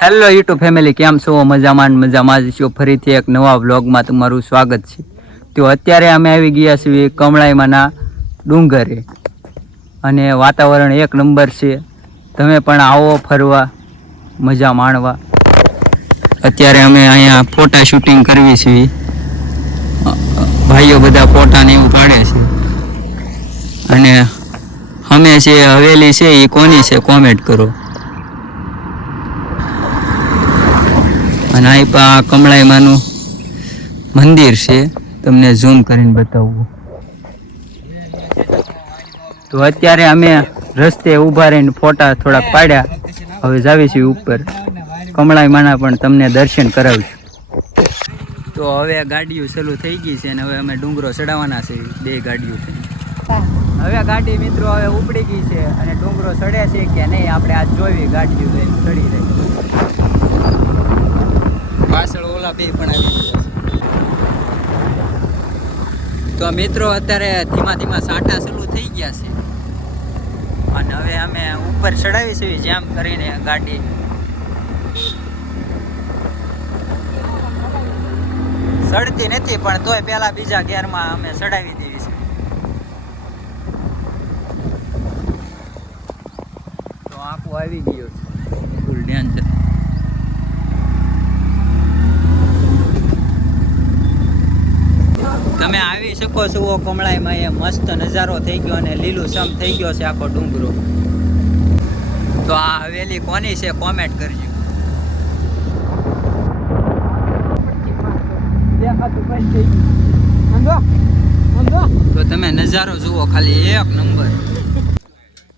Hello YouTube family, કેમ છો? મજામાં જ છો? ફરીથી એક નવા વ્લોગમાં તમારું સ્વાગત છે. તો અત્યારે અમે આવી ગયા છીએ કમળાઈમાંના ડુંગરે અને વાતાવરણ એક નંબર છે. તમે પણ આવો ફરવા, મજા માણવા. અત્યારે અમે અહીંયા ફોટા શૂટિંગ કરવી છીએ. ભાઈઓ બધા ફોટા ને એવું પાડે છે. અને અમે છે હવેલી છે એ કોની છે કોમેન્ટ કરો. અને આ કમળાઈમાંનું મંદિર છે, તમને ઝૂમ કરીને બતાવવું. તો અત્યારે અમે રસ્તે ઊભા રહીને ફોટા થોડાક પાડ્યા. હવે જાવી છીએ ઉપર કમળાઈમાંના, પણ તમને દર્શન કરાવીશું. તો હવે ગાડીઓ ચાલુ થઈ ગઈ છે અને હવે અમે ડુંગરો ચડાવવાના છે, બે ગાડીઓ. હવે ગાડી મિત્રો હવે ઉપડી ગઈ છે અને ડુંગરો ચડે છે કે નહીં આપણે આજ જોવી. ગાડીઓ લઈને ચડી રહી. પાછળ ઓલા બે પણ આવી ગયા છે. તો મિત્રો અત્યારે ધીમા ધીમા સાંટા ચાલુ થઈ ગયા છે અને હવે અમે ઉપર ચડાવીશું જેમ કરીને ગાડી. ચડતી નથી પણ તોય પેલા બીજા ગેરમાં અમે ચડાવી દેવી છે. તો આખું આવી ગયો છે ફૂલ ડેન્જર. તમે આવી શકો છો કમળાઈમાં. એ મસ્ત નજારો થઈ ગયો અને લીલુંછમ થઈ ગયો છે આખો ડુંગરો. તો આ હવેલી કોની છે કોમેન્ટ કરજો. તો તમે નજારો જુઓ, ખાલી એક નંબર.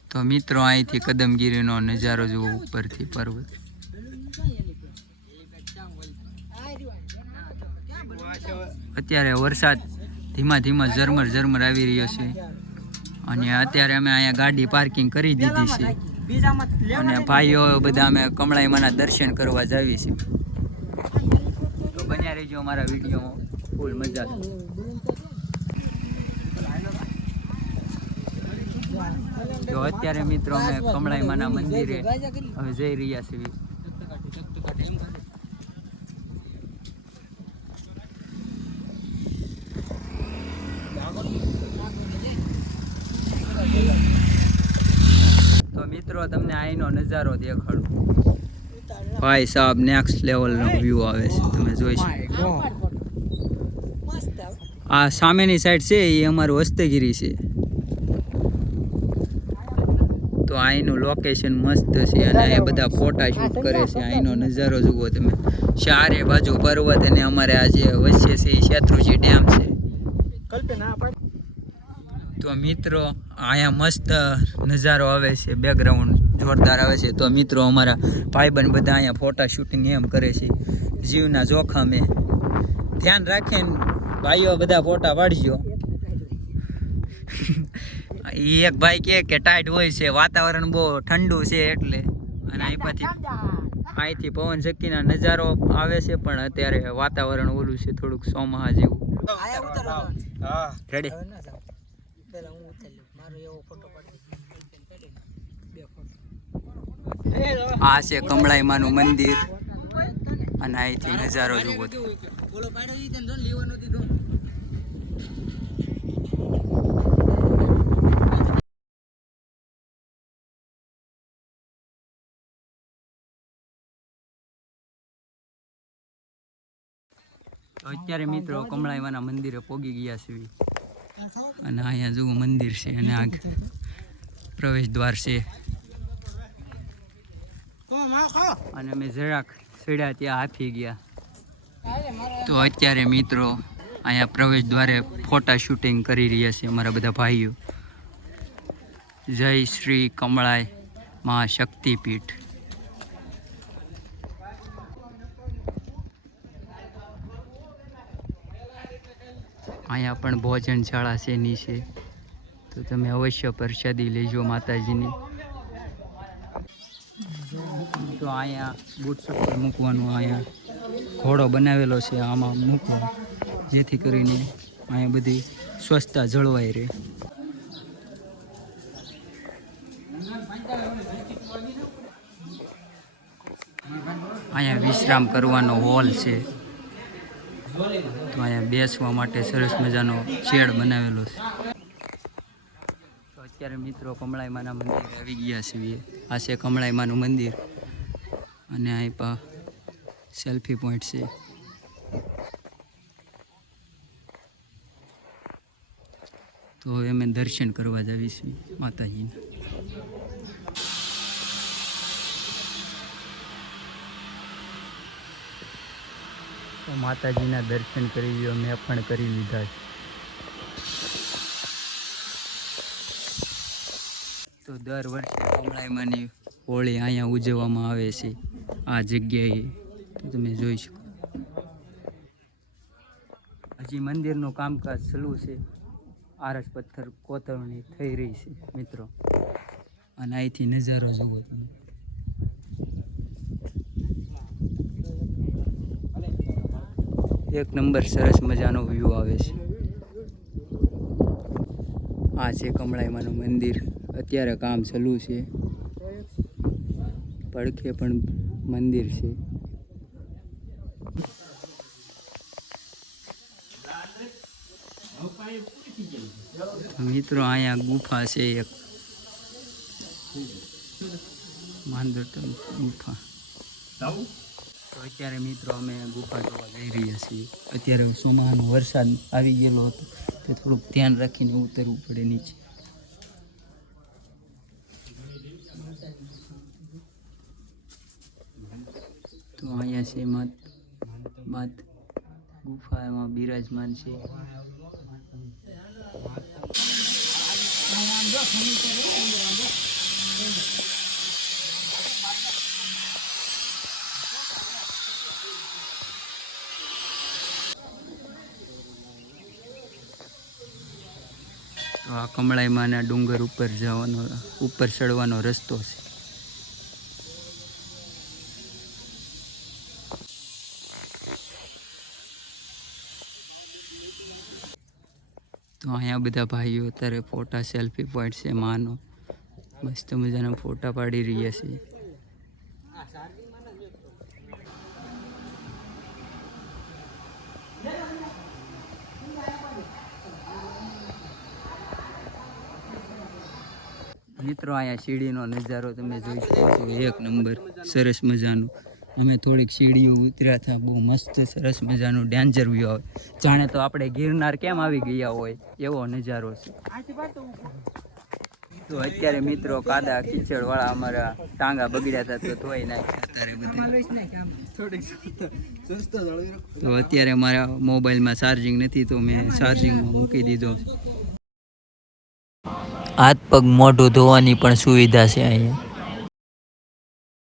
તો મિત્રો અહીંથી કદમગીરીનો નજારો જુઓ ઉપરથી પર્વત. અત્યારે વરસાદ ધીમા ધીમા ઝરમર આવી રહ્યો છે અને અત્યારે અમે અહીંયા ગાડી પાર્કિંગ કરી દીધી છે અને ભાઈઓ બધા અમે કમળાઈમાંના દર્શન કરવા જાવી છીએ. તો બન્યા રહેજો અમારા વિડીયોમાં, ફૂલ મજા. તો અત્યારે મિત્રો અમે કમળાઈમાંના મંદિરે હવે જઈ રહ્યા છીએ. તો મિત્રો તમને અહીંનો નજારો દેખાડું. ભાઈ સાહેબ, નેક્સ્ટ લેવલનો વ્યૂ આવે છે, તમે જોઈ શકો. આ સામેની સાઈડ છે એ અમારું હસ્તગીરી છે. તો અહીંનું લોકેશન મસ્ત છે અને એ બધા ફોટા શૂટ કરે છે. અહીંનો નજારો જુઓ તમે, ચારે બાજુ પર્વત અને અમારે આજે વચ્ચે છે એ શેત્રુંજી ડેમ છે. તો મિત્રો અહીંયા મસ્ત નજારો આવે છે, બેકગ્રાઉન્ડ જોરદાર આવે છે. તો મિત્રો અમારા ભાઈબંધ બધા અહીંયા ફોટા શૂટિંગ એમ કરે છે જીવના જોખમે. ધ્યાન રાખીને ભાઈઓ બધા ફોટા પાડજો. એક ભાઈ કે ટાઈટ હોય છે, વાતાવરણ બહુ ઠંડુ છે એટલે. અને અહીંથી પવન શક્તિના નજારો આવે છે, પણ અત્યારે વાતાવરણ ઓલું છે થોડુંક સોમાહા જેવું. રેડી? આ છે કમળાઈમાંનું મંદિર અને અહીંથી નજારો જોવો. અત્યારે મિત્રો કમળાઈમાંના મંદિરે પોગી ગયા છે અને અહીંયા જુઓ મંદિર છે અને આ પ્રવેશ દ્વાર છે. અને અમે જરાક ચડ્યા ત્યાં હાથી ગયા. તો અત્યારે મિત્રો અહીંયા પ્રવેશ દ્વારે ફોટા શૂટિંગ કરી રહ્યા છે અમારા બધા ભાઈઓ. જય શ્રી કમળાઈ મહાશક્તિપીઠ. અહીંયા પણ ભોજનશાળા છે નીચે, તો તમે અવશ્ય પ્રસાદી લેજો માતાજીની. તો અહીંયા બૂટ ચપ્પલ મૂકવાનું અહીંયા ઘોડો બનાવેલો છે, આમાં મૂકવાનો, જેથી કરીને અહીંયા બધી સ્વચ્છતા જળવાઈ રહે. અહીંયા વિશ્રામ કરવાનો હોલ છે. તો અહીંયા બેસવા માટે સરસ મજાનો શેડ બનાવેલો છે. તો અત્યારે મિત્રો કમળાઈ માના મંદિર આવી ગયા છીએ. આ છે કમળાઈ માનું મંદિર અને અહીં પા સેલ્ફી પોઈન્ટ છે. તો હવે અમે દર્શન કરવા જઈએ છીએ માતાજીના. તો માતાજીના દર્શન કરી લ્યો, મેં પણ કરી લીધા છે. તો દર વર્ષે કમળાઈમાંની હોળી અહીંયા ઉજવવામાં આવે છે આ જગ્યાએ. તો તમે જોઈ શકો. હજી મંદિરનું કામકાજ ચાલુ છે. આરસ પથ્થર કોતરણી થઈ રહી છે મિત્રો. અને અહીંથી નજારો જુઓ તમે. એક નંબર સરસ મજાનો વ્યૂ આવે છે. આ છે કમળાઈમાનું મંદિર. અત્યારે કામ ચાલુ છે. પડખે પણ મંદિર છે. મિત્રો અહીંયા ગુફા છે એક, માંદરટન ગુફા. તો અત્યારે મિત્રો અમે ગુફા જોવા જઈ રહ્યા છીએ. અત્યારે સુમાનો વરસાદ આવી ગયેલો હતો તે થોડુંક ધ્યાન રાખીને ઉતરવું પડે નીચે. તો અહીંયા છે માત ગુફામાં બિરાજમાન છે. તો આ કમળાઈમાંના ડુંગર ઉપર જવાનો, ઉપર ચડવાનો રસ્તો છે. તો અહીંયા બધા ભાઈઓ અત્યારે ફોટા સેલ્ફી પોઈન્ટ છે માનો. મસ્ત મજાના ફોટા પાડી રહ્યા છે. મિત્રો અહીંયા સીડીનો નજારો તમે જોઈ શકો છો. એક નંબર સરસ મજાનો. અમે થોડીક સીડીઓ ઉતર્યા હતા. બહુ મસ્ત સરસ મજાનું ડેન્જર વ્યૂ આવે. જાણે તો આપણે ગિરનાર કેમ આવી ગયા હોય એવો નજારો છે. તો અત્યારે મિત્રો કાદા કીચડ વાળા અમારા ટાંગા બગડ્યા હતા તો ધોઈ નાખ્યા અત્યારે. તો અત્યારે મારા મોબાઈલમાં ચાર્જિંગ નથી તો મેં ચાર્જિંગમાં મૂકી દીધો. હાથ પગ મોઢું ધોવાની પણ સુવિધા છે અહીંયા.